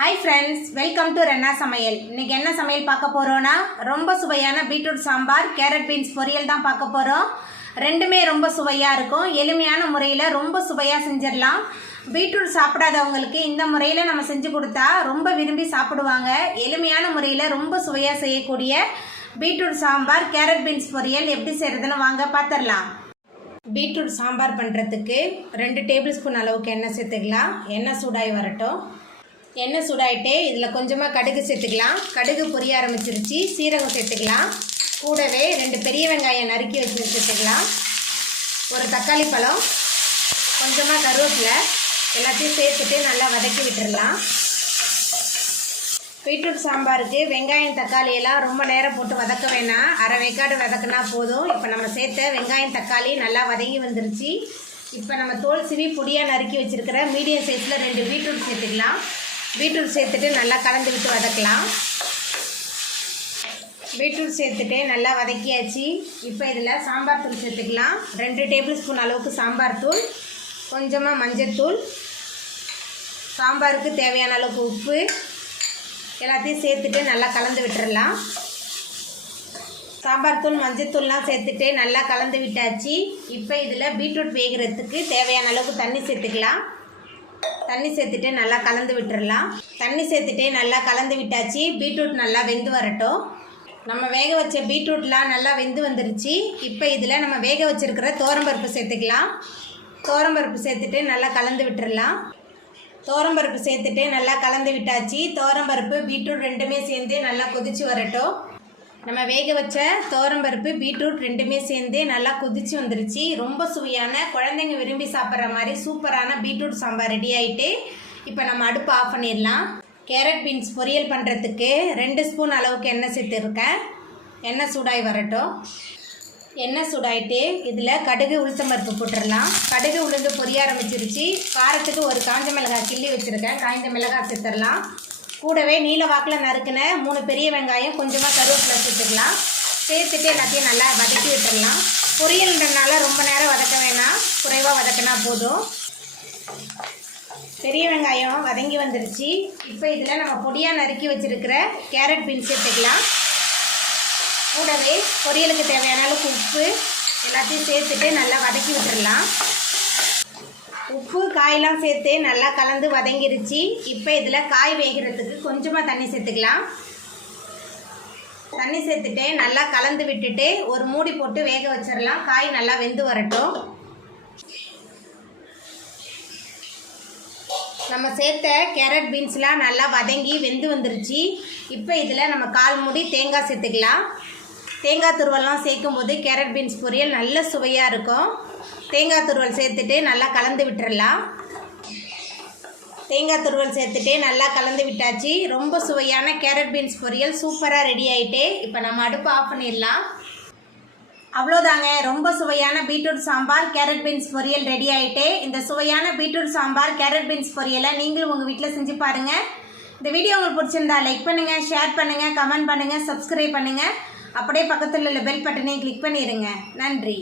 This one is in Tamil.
Hi friends, welcome to Renna Samayal. இன்னைக்கு என்ன சமையல் பார்க்க போறோம்னா ரொம்ப சுவையான பீட்ரூட் சாம்பார், கேரட் பீன்ஸ் பொரியல் தான் பார்க்க போறோம். ரெண்டுமே ரொம்ப சுவையா இருக்கும். எளிமையான முறையில் ரொம்ப சுவையா செஞ்சிடலாம். பீட்ரூட் சாப்பிடாதவங்களுக்கு இந்த முறையில் நம்ம செஞ்சு கொடுத்தா ரொம்ப விரும்பி சாப்பிடுவாங்க. எளிமையான முறையில் ரொம்ப சுவையா செய்யக்கூடிய பீட்ரூட் சாம்பார், கேரட் பீன்ஸ் பொரியல் எப்படி செய்யறதுன்னு வாங்க பார்த்துடலாம். பீட்ரூட் சாம்பார் பண்ணுறதுக்கு 2 டேபிள் ஸ்பூன் அளவுக்கு எண்ணெய் சேர்த்துக்கலாம். எண்ணெய் சூடாகி வரட்டும். எண்ணெய் சூடாயிட்டு இதில் கொஞ்சமாக கடுகு சேர்த்துக்கலாம். கடுகு பொரிய ஆரம்பிச்சிருச்சு. சீரகம் சேர்த்துக்கலாம். கூடவே 2 பெரிய வெங்காயம் நறுக்கி வச்சு சேர்த்துக்கலாம். ஒரு தக்காளி பழம், கொஞ்சமாக கருவேப்பிலை எல்லாத்தையும் சேர்த்துட்டு நல்லா வதக்கி விட்டுடலாம். பீட்ரூட் சாம்பாருக்கு வெங்காயம் தக்காளி எல்லாம் ரொம்ப நேரம் போட்டு வதக்க வேணாம். அரை வேக்காடு வதக்கினா போதும். இப்போ நம்ம சேர்த்த வெங்காயம் தக்காளி நல்லா வதங்கி வந்துருச்சு. இப்போ நம்ம தோல் சிவி பொடியாக நறுக்கி வச்சுருக்கிற மீடியம் சைஸில் 2 பீட்ரூட் சேர்த்துக்கலாம். பீட்ரூட் சேர்த்துட்டு நல்லா கலந்து விட்டு வதக்கலாம். பீட்ரூட் சேர்த்துட்டு நல்லா வதக்கியாச்சு. இப்போ இதில் சாம்பார் தூள் சேர்த்துக்கலாம். 2 டேபிள் ஸ்பூன் அளவுக்கு சாம்பார் தூள், கொஞ்சமாக மஞ்சள் தூள், சாம்பாருக்கு தேவையான அளவுக்கு உப்பு எல்லாத்தையும் சேர்த்துட்டு நல்லா கலந்து விட்டுடலாம். சாம்பார் தூள், மஞ்சள் தூள்லாம் சேர்த்துட்டு நல்லா கலந்து விட்டாச்சு. இப்போ இதில் பீட்ரூட் வேகிறதுக்கு தேவையான அளவுக்கு தண்ணி சேர்த்துக்கலாம். தண்ணி சேர்த்துட்டு நல்லா கலந்து விட்டுடலாம். தண்ணி சேர்த்துட்டு நல்லா கலந்து விட்டாச்சு. பீட்ரூட் நல்லா வெந்து வரட்டும். நம்ம வேக வச்ச பீட்ரூட்லாம் நல்லா வெந்து வந்துருச்சு. இப்போ இதில் நம்ம வேக வச்சுருக்கிற துவரம்பருப்பு சேர்த்துக்கலாம். துவரம்பருப்பு சேர்த்துட்டு நல்லா கலந்து விட்டுடலாம். துவரம்பருப்பு சேர்த்துட்டு நல்லா கலந்து விட்டாச்சு. துவரம்பருப்பு பீட்ரூட் ரெண்டுமே சேர்ந்து நல்லா கொதிச்சு வரட்டும். நம்ம வேக வச்ச துவரம்பருப்பு பீட்ரூட் ரெண்டுமே சேர்ந்து நல்லா கொதிச்சு வந்துருச்சு. ரொம்ப சுவையான, குழந்தைங்க விரும்பி சாப்பிட்ற மாதிரி சூப்பரான பீட்ரூட் சாம்பார் ரெடி ஆகிட்டு இப்போ நம்ம அடுப்பு ஆஃப் பண்ணிடலாம். கேரட் பீன்ஸ் பொரியல் பண்ணுறதுக்கு 2 ஸ்பூன் அளவுக்கு எண்ணெய் சேர்த்துருக்கேன். எண்ணெய் சூடாகி வரட்டும். எண்ணெய் சூடாயிட்டு இதில் கடுகு உளுத்தம்பருப்பு போட்டுடலாம். கடுகு உளுந்து பொரிய ஆரம்பிச்சிருச்சு. காரத்துக்கு ஒரு காஞ்ச மிளகாய் கிள்ளி வச்சுருக்கேன். காய்ந்த மிளகாய் சேர்த்துடலாம். கூடவே நீல வாக்கில் நறுக்கின 3 பெரிய வெங்காயம், கொஞ்சமாக கருவேப்பிலை சேர்த்துக்கலாம். சேர்த்துட்டு எல்லாத்தையும் நல்லா வதக்கி விட்டுடலாம். பொரியல்ன்றனால ரொம்ப நேரம் வதக்க வேணாம், குறைவாக வதக்கினா போதும். பெரிய வெங்காயம் வதங்கி வந்துருச்சு. இப்போ இதில் நம்ம பொடியாக நறுக்கி வச்சுருக்கிற கேரட் பீன்ஸ் சேர்த்துக்கலாம். கூடவே பொரியலுக்கு தேவையான அளவுக்கு உப்பு எல்லாத்தையும் சேர்த்துட்டு நல்லா வதக்கி விட்டுடலாம். உப்பு காயெல்லாம் சேர்த்து நல்லா கலந்து வதங்கிருச்சு. இப்போ இதில் காய் வேகிறதுக்கு கொஞ்சமாக தண்ணி சேர்த்துக்கலாம். தண்ணி சேர்த்துட்டு நல்லா கலந்து விட்டுட்டு ஒரு மூடி போட்டு வேக வச்சிடலாம். காய் நல்லா வெந்து வரட்டும். நம்ம சேர்த்த கேரட் பீன்ஸ்லாம் நல்லா வதங்கி வெந்து வந்துருச்சு. இப்போ இதில் நம்ம 1/4 மூடி தேங்காய் சேர்த்துக்கலாம். தேங்காய் துருவல்லாம் சேர்க்கும் போது கேரட் பீன்ஸ் பொரியல் நல்ல சுவையாக இருக்கும். தேங்காய் துருவல் சேர்த்துட்டு நல்லா கலந்து விட்டுறலாம். தேங்காய் துருவல் சேர்த்துட்டு நல்லா கலந்து விட்டாச்சு. ரொம்ப சுவையான கேரட் பீன்ஸ் பொரியல் சூப்பராக ரெடி ஆகிட்டு இப்போ நம்ம அடுப்பு ஆஃப் பண்ணிடலாம். அவ்வளோதாங்க, ரொம்ப சுவையான பீட்ரூட் சாம்பார், கேரட் பீன்ஸ் பொரியல் ரெடி ஆகிட்டு. இந்த சுவையான பீட்ரூட் சாம்பார், கேரட் பீன்ஸ் பொரியலை நீங்களும் உங்கள் வீட்டில் செஞ்சு பாருங்கள். இந்த வீடியோ உங்களுக்கு பிடிச்சிருந்தா லைக் பண்ணுங்கள், ஷேர் பண்ணுங்கள், கமெண்ட் பண்ணுங்கள், சப்ஸ்கிரைப் பண்ணுங்கள். அப்படியே பக்கத்தில் உள்ள பெல் பட்டனையும் கிளிக் பண்ணிடுங்க. நன்றி.